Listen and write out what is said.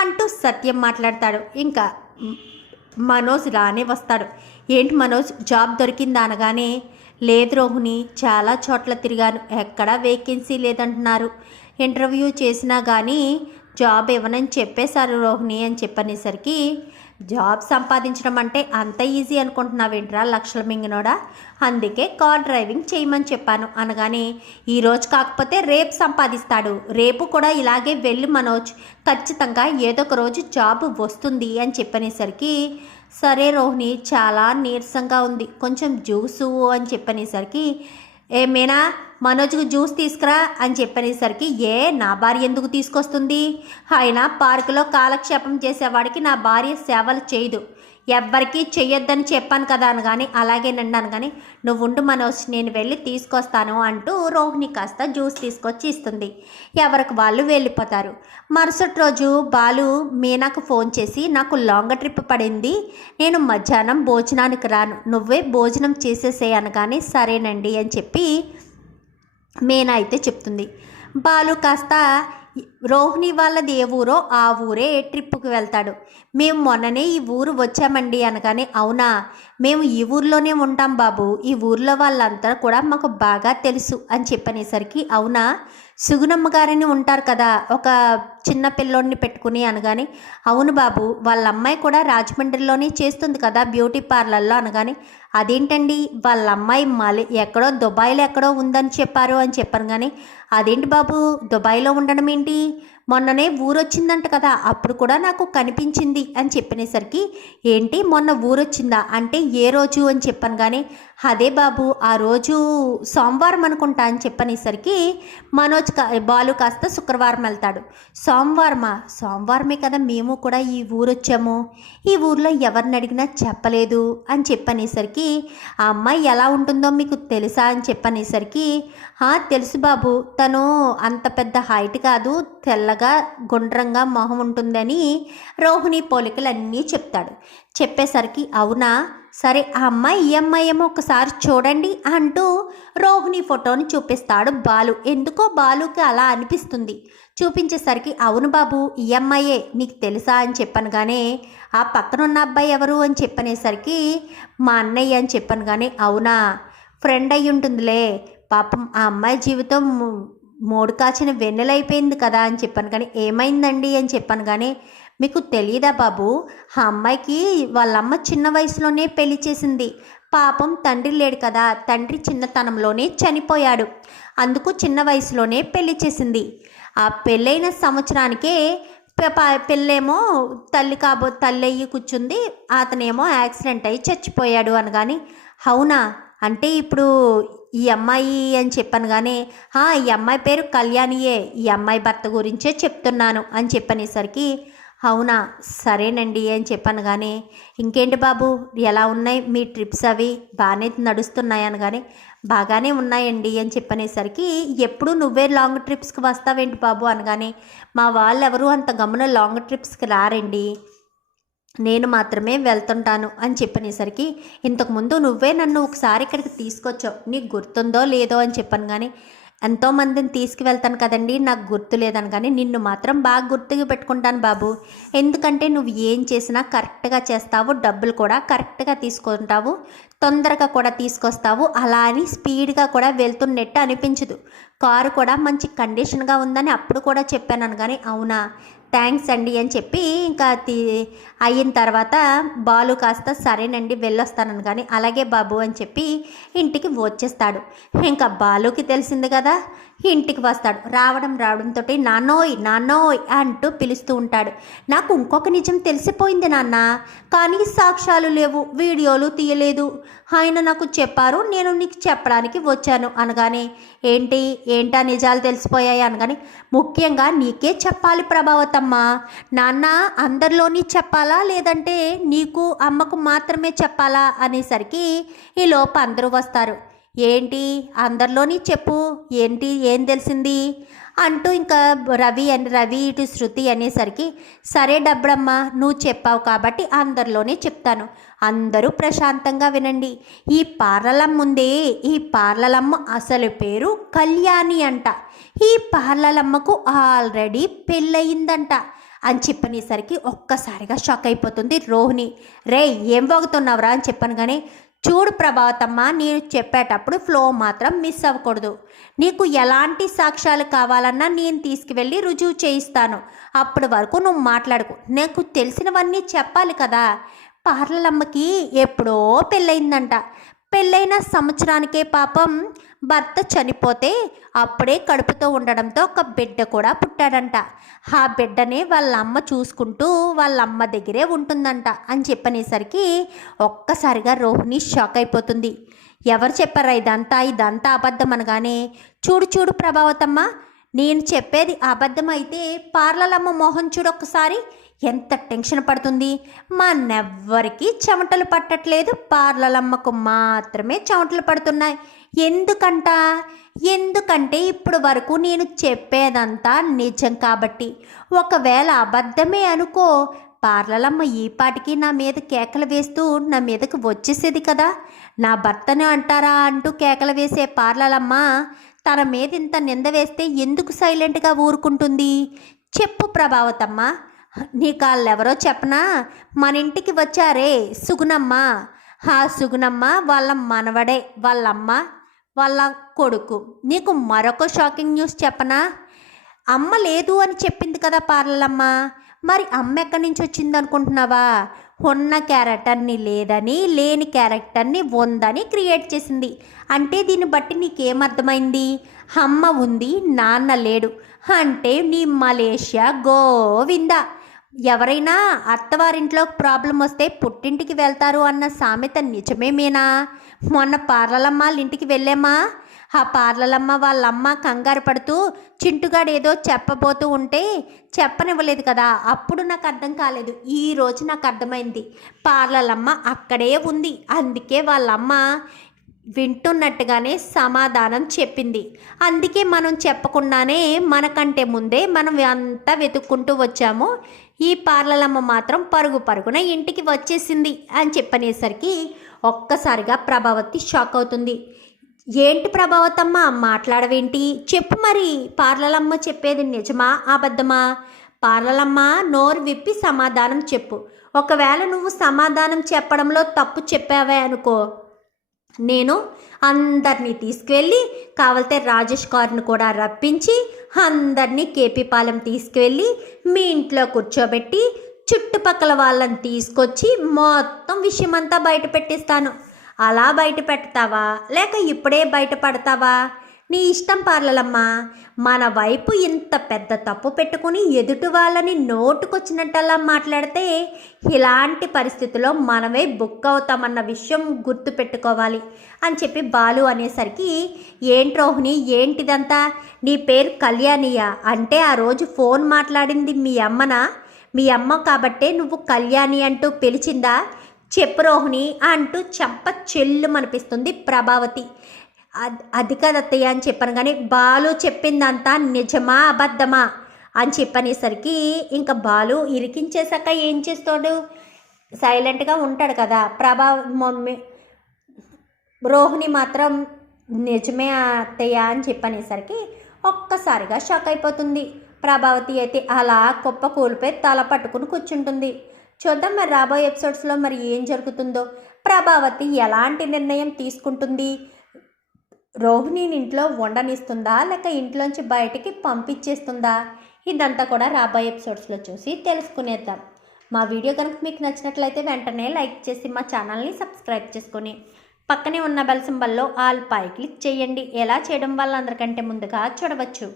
అంటూ సత్యం మాట్లాడతాడు. ఇంకా మనోజ్ రానే వస్తాడు. ఏంటి మనోజ్ జాబ్ దొరికిందా అనగానే, లేదు రోహిణి, చాలా చోట్ల తిరిగాను, ఎక్కడా వేకెన్సీ లేదంటున్నారు, ఇంటర్వ్యూ చేసినా కానీ జాబ్ ఇవ్వనని చెప్పేశారు రోహిణి అని చెప్పనేసరికి, జాబ్ సంపాదించడం అంటే అంత ఈజీ అనుకుంటున్నావేంట్రా లక్షల మింగినోడా, అందుకే కార్ డ్రైవింగ్ చేయమని చెప్పాను అనగానే, ఈరోజు కాకపోతే రేపు సంపాదిస్తాడు, రేపు కూడా ఇలాగే వెళ్ళి మనోజ్, ఖచ్చితంగా ఏదో ఒక రోజు జాబ్ వస్తుంది అని చెప్పనేసరికి, సరే రోహిణి చాలా నీరసంగా ఉంది, కొంచెం జ్యూసు అని చెప్పనేసరికి, ఏమేనా మనోజ్కు జ్యూస్ తీసుకురా అని చెప్పనేసరికి, నా భార్య ఎందుకు తీసుకొస్తుంది, ఆయన పార్కులో కాలక్షేపం చేసేవాడికి నా భార్య సేవలు చేయదు, ఎవ్వరికీ చెయ్యొద్దని చెప్పాను కదా అనగానే, అలాగేనండి అనగానే, నువ్వు ఉండు మనోజ్, నేను వెళ్ళి తీసుకొస్తాను అంటూ రోహిణి కాస్త జ్యూస్ తీసుకొచ్చి ఇస్తుంది. ఎవరికి వాళ్ళు వెళ్ళిపోతారు. మరుసటి రోజు బాలు మీనాకు ఫోన్ చేసి, నాకు లాంగ్ ట్రిప్ పడింది, నేను మధ్యాహ్నం భోజనానికి రాను, నువ్వే భోజనం చేసేసే అనగానే, సరేనండి అని చెప్పి మీనా అయితే చెప్తుంది. బాలు కాస్త రోహిణి వాళ్ళది ఏ ఊరో ఆ ఊరే ట్రిప్పుకి వెళ్తాడు. మేము మొన్ననే ఈ ఊరు వచ్చామండి అనగానే, అవునా, మేము ఈ ఊర్లోనే ఉంటాం బాబు, ఈ ఊర్లో వాళ్ళంతా కూడా మాకు బాగా తెలుసు అని చెప్పనేసరికి, అవునా, సుగుణమ్మ గారని ఉంటారు కదా ఒక చిన్న పిల్లోడిని పెట్టుకుని అనగానే, అవును బాబు, వాళ్ళ అమ్మాయి కూడా రాజమండ్రిలోనే చేస్తుంది కదా బ్యూటీ పార్లర్లో అనగానే, అదేంటండి వాళ్ళ అమ్మాయి ఎక్కడో దుబాయ్లో ఎక్కడో ఉందని చెప్పారు అని చెప్పాను. కానీ అదేంటి బాబు దుబాయ్లో ఉండడం ఏంటి, మొన్ననే ఊరొచ్చిందంట కదా, అప్పుడు కూడా నాకు కనిపించింది అని చెప్పనేసరికి, ఏంటి మొన్న ఊరొచ్చిందా అంటే ఏ రోజు అని చెప్పాను. కానీ అదే బాబు ఆ రోజు సోమవారం అనుకుంటా అని చెప్పనేసరికి, బాలు కాస్త శుక్రవారం వెళ్తాడు. సోమవారమే కదా మేము కూడా ఈ ఊరొచ్చాము, ఈ ఊర్లో ఎవరిని అడిగినా చెప్పలేదు అని చెప్పనేసరికి, ఆ అమ్మాయి ఎలా ఉంటుందో మీకు తెలుసా అని చెప్పనేసరికి, తెలుసు బాబు, తను అంత పెద్ద హైట్ కాదు, తెల్లగా గుండ్రంగా మొహం ఉంటుందని రోహిణి పోలికలన్నీ చెప్తాడు. చెప్పేసరికి, అవునా, సరే ఆ అమ్మాయి ఈ అమ్మాయి ఏమో ఒకసారి చూడండి అంటూ రోహిణి ఫోటోని చూపిస్తాడు బాలు. ఎందుకో బాలుకి అలా అనిపిస్తుంది. చూపించేసరికి, అవును బాబు ఈ అమ్మాయే, నీకు తెలుసా అని చెప్పాను. కానీ ఆ పక్కన ఉన్న అబ్బాయి ఎవరు అని చెప్పనేసరికి, మా అన్నయ్య అని చెప్పాను. కానీ అవునా, ఫ్రెండ్ అయ్యి ఉంటుందిలే, పాపం ఆ అమ్మాయి జీవితం మోడు కాచిన వెన్నెలైపోయింది కదా అని చెప్పాను. కానీ ఏమైందండి అని చెప్పాను. కానీ మీకు తెలియదా బాబు, ఆ అమ్మాయికి వాళ్ళమ్మ చిన్న వయసులోనే పెళ్లి చేసింది, పాపం తండ్రి లేడు కదా, తండ్రి చిన్నతనంలోనే చనిపోయాడు, అందుకు చిన్న వయసులోనే పెళ్లి చేసింది. ఆ పెళ్ళైన సంవత్సరానికే పెళ్ళేమో తల్లి అయ్యి కూర్చుంది, అతనేమో యాక్సిడెంట్ అయ్యి చచ్చిపోయాడు అనగాని, అవునా, అంటే ఇప్పుడు ఈ అమ్మాయి అని చెప్పాను. కానీ ఈ అమ్మాయి పేరు కళ్యాణియే, ఈ అమ్మాయి భర్త గురించే చెప్తున్నాను అని చెప్పనేసరికి, అవునా, సరేనండి అని చెప్పాను. కానీ ఇంకేంటి బాబు, ఎలా ఉన్నాయి మీ ట్రిప్స్, అవి బాగానే నడుస్తున్నాయని. కానీ బాగానే ఉన్నాయండి అని చెప్పనేసరికి, ఎప్పుడు నువ్వే లాంగ్ ట్రిప్స్కి వస్తావేంటి బాబు అనగానే, మా వాళ్ళు ఎవరు అంత గమన లాంగ్ ట్రిప్స్కి రారండి, నేను మాత్రమే వెళ్తుంటాను అని చెప్పనేసరికి, ఇంతకుముందు నువ్వే నన్ను ఒకసారి ఇక్కడికి తీసుకొచ్చావు, నీకు గుర్తుందో లేదో అని చెప్పాను. కానీ ఎంతోమందిని తీసుకువెళ్తాను కదండి, నాకు గుర్తు లేదని. కానీ నిన్ను మాత్రం బాగా గుర్తుగా పెట్టుకుంటాను బాబు, ఎందుకంటే నువ్వు ఏం చేసినా కరెక్ట్గా చేస్తావు, డబ్బులు కూడా కరెక్ట్గా తీసుకుంటావు, తొందరగా కూడా తీసుకొస్తావు, అలా అని స్పీడ్గా కూడా వెళ్తున్నట్టు అనిపించదు, కారు కూడా మంచి కండిషన్గా ఉందని అప్పుడు కూడా చెప్పాను. కానీ అవునా, థ్యాంక్స్ అండి అని చెప్పి ఇంకా అయిన తర్వాత బాలు కాస్త సరేనండి వెళ్ళొస్తానని. కానీ అలాగే బాబు అని చెప్పి ఇంటికి వచ్చేస్తాడు. ఇంకా బాలుకి తెలిసింది కదా, ఇంటికి వస్తాడు. రావడంతో నాన్నోయ్ అంటూ పిలుస్తూ ఉంటాడు. నాకు ఇంకొక నిజం తెలిసిపోయింది నాన్న, కానీ సాక్ష్యాలు లేవు, వీడియోలు తీయలేదు, ఆయన నాకు చెప్పారు, నేను నీకు చెప్పడానికి వచ్చాను అనగానే, ఏంటా నిజాలు తెలిసిపోయాయి అనగానే, ముఖ్యంగా నీకే చెప్పాలి ప్రభావతమ్మ, నాన్న అందరిలోని చెప్పాలా లేదంటే నీకు అమ్మకు మాత్రమే చెప్పాలా అనేసరికి, ఈ లోపు అందరూ వస్తారు. ఏంటి అందరిలోని చెప్పు, ఏం తెలిసింది అంటూ ఇంకా రవి ఇటు శృతి అనేసరికి, సరే డబ్బడమ్మ, నువ్వు చెప్పావు కాబట్టి అందరిలోనే చెప్తాను, అందరూ ప్రశాంతంగా వినండి. ఈ పార్లలమ్మ ఉందే, ఈ పార్లలమ్మ అసలు పేరు కళ్యాణి అంట. ఈ పార్లలమ్మకు ఆల్రెడీ పెళ్ళయిందంట. అని చెప్పనేసరికి ఒక్కసారిగా షాక్ అయిపోతుంది రోహిణి. రే ఏం వాగుతున్నావురా అని చెప్పాను కానీ, చూడు ప్రభావతమ్మ, నేను చెప్పేటప్పుడు ఫ్లో మాత్రం మిస్ అవ్వకూడదు. నీకు ఎలాంటి సాక్ష్యాలు కావాలన్నా నేను తీసుకువెళ్ళి రుజువు చేయిస్తాను. అప్పటి వరకు నువ్వు మాట్లాడుకు. నాకు తెలిసినవన్నీ చెప్పాలి కదా. పార్లలమ్మకి ఎప్పుడో పెళ్ళయిందంట. పెళ్ళైన సంవత్సరానికే పాపం భర్త చనిపోతే అప్పుడే కడుపుతో ఉండడంతో ఒక బిడ్డ కూడా పుట్టాడంట. ఆ బిడ్డనే వాళ్ళ అమ్మ చూసుకుంటూ వాళ్ళ అమ్మ దగ్గరే ఉంటుందంట అని చెప్పనేసరికి ఒక్కసారిగా రోహిణి షాక్ అయిపోతుంది. ఎవరు చెప్పారా ఇదంతా అబద్ధం అనగానే, చూడు చూడు ప్రభావతమ్మ, నేను చెప్పేది అబద్ధం అయితే పార్లలమ్మ మోహన్ చూడు ఒక్కసారి ఎంత టెన్షన్ పడుతుంది. నెవ్వరికి చెమటలు పట్టట్లేదు, పార్లలమ్మకు మాత్రమే చెమటలు పడుతున్నాయి. ఎందుకంటే ఇప్పుడు వరకు నేను చెప్పేదంతా నిజం కాబట్టి. ఒకవేళ అబద్ధమే అనుకో, పార్లలమ్మ ఈ పాటికి నా మీద కేకలు వేస్తూ నా మీదకి వచ్చేసేది కదా. నా భర్తను అంటారా అంటూ కేకలు వేసే పార్లలమ్మ తన మీద ఇంత నింద వేస్తే ఎందుకు సైలెంట్గా ఊరుకుంటుంది? చెప్పు ప్రభావతమ్మ. నీకు వాళ్ళెవరో చెప్పనా? మన ఇంటికి వచ్చారే సుగుణమ్మ, ఆ సుగుణమ్మ వాళ్ళ మనవడే, వాళ్ళమ్మ వాళ్ళ కొడుకు. నీకు మరొక షాకింగ్ న్యూస్ చెప్పనా? అమ్మ లేదు అని చెప్పింది కదా పార్లలమ్మ. మరి అమ్మ ఎక్కడి నుంచి వచ్చింది అనుకుంటున్నావా? ఉన్న క్యారెక్టర్ని లేదని, లేని క్యారెక్టర్ని ఉందని క్రియేట్ చేసింది. అంటే దీన్ని బట్టి నీకేమర్థమైంది? అమ్మ ఉంది, నాన్న లేడు అంటే నీ మలేషియా గోవిందా. ఎవరైనా అత్తవారింట్లో ప్రాబ్లం వస్తే పుట్టింటికి వెళ్తారు అన్న సామెత నిజమేమేనా? మొన్న పార్లలమ్మ వాళ్ళ ఇంటికి వెళ్ళామా? ఆ పార్లలమ్మ వాళ్ళమ్మ కంగారు పడుతూ చింటుగాడు ఏదో చెప్పబోతూ ఉంటే చెప్పనివ్వలేదు కదా. అప్పుడు నాకు అర్థం కాలేదు. ఈరోజు నాకు అర్థమైంది. పార్లలమ్మ అక్కడే ఉంది, అందుకే వాళ్ళమ్మ వింటున్నట్టుగానే సమాధానం చెప్పింది. అందుకే మనం చెప్పకుండానే మనకంటే ముందే మనం అంతా వెతుక్కుంటూ వచ్చాము. ఈ పార్లలమ్మ మాత్రం పరుగున ఇంటికి వచ్చేసింది అని చెప్పనేసరికి ఒక్కసారిగా ప్రభావతి షాక్ అవుతుంది. ఏంటి ప్రభావతమ్మ మాట్లాడవేంటి? చెప్పు మరి, పార్లలమ్మ చెప్పేది నిజమా అబద్ధమా? పార్లలమ్మ నోరు విప్పి సమాధానం చెప్పు. ఒకవేళ నువ్వు సమాధానం చెప్పడంలో తప్పు చెప్పావే అనుకో, నేను అందరినీ తీసుకువెళ్ళి కావాలితే రాజేష్ గారిని కూడా రప్పించి అందరినీ కేపీపాలెం తీసుకువెళ్ళి మీ ఇంట్లో కూర్చోబెట్టి చుట్టుపక్కల వాళ్ళని తీసుకొచ్చి మొత్తం విషయమంతా బయట పెట్టిస్తాను. అలా బయట పెడతావా లేక ఇప్పుడే బయటపడతావా? నీ ఇష్టం పార్లలమ్మ. మన వైపు ఇంత పెద్ద తప్పు పెట్టుకుని ఎదుటి వాళ్ళని నోటుకొచ్చినట్టల్లా మాట్లాడితే ఇలాంటి పరిస్థితుల్లో మనమే బుక్ అవుతామన్న విషయం గుర్తుపెట్టుకోవాలి అని చెప్పి బాలు అనేసరికి, ఏంటి రోహిణి ఏంటిదంతా? నీ పేరు కళ్యాణియా? అంటే ఆ రోజు ఫోన్ మాట్లాడింది మీ అమ్మనా? మీ అమ్మ కాబట్టే నువ్వు కళ్యాణి అంటూ పిలిచిందా? చెప్పు రోహిణి అంటూ చెంప చెల్లుమనిపిస్తుంది ప్రభావతి. అది కదత్తయ్య అని చెప్పాను కానీ, బాలు చెప్పిందంతా నిజమా అబద్ధమా అని చెప్పనేసరికి ఇంకా బాలు ఇరికించేశాక ఏం చేస్తాడు? సైలెంట్గా ఉంటాడు కదా. మమ్మీ రోహిణి మాత్రం నిజమే అత్తయ్య అని చెప్పనేసరికి ఒక్కసారిగా షాక్ అయిపోతుంది. ప్రభావతి అయితే అలా కుప్ప కూలిపోయి తల పట్టుకుని కూర్చుంటుంది. చూద్దాం మరి రాబోయే ఎపిసోడ్స్లో మరి ఏం జరుగుతుందో, ప్రభావతి ఎలాంటి నిర్ణయం తీసుకుంటుంది, రోహిణిని ఇంట్లో ఉండనిస్తుందా లేక ఇంట్లోంచి బయటికి పంపించేస్తుందా? ఇదంతా కూడా రాబోయే ఎపిసోడ్స్లో చూసి తెలుసుకునేద్దాం. మా వీడియో కనుక మీకు నచ్చినట్లయితే వెంటనే లైక్ చేసి మా ఛానల్ని సబ్స్క్రైబ్ చేసుకొని పక్కనే ఉన్న బెల్ సింబల్లో ఆల్ పై క్లిక్ చేయండి. ఎలా చేయడం వల్ల అందరికంటే ముందుగా చూడవచ్చు.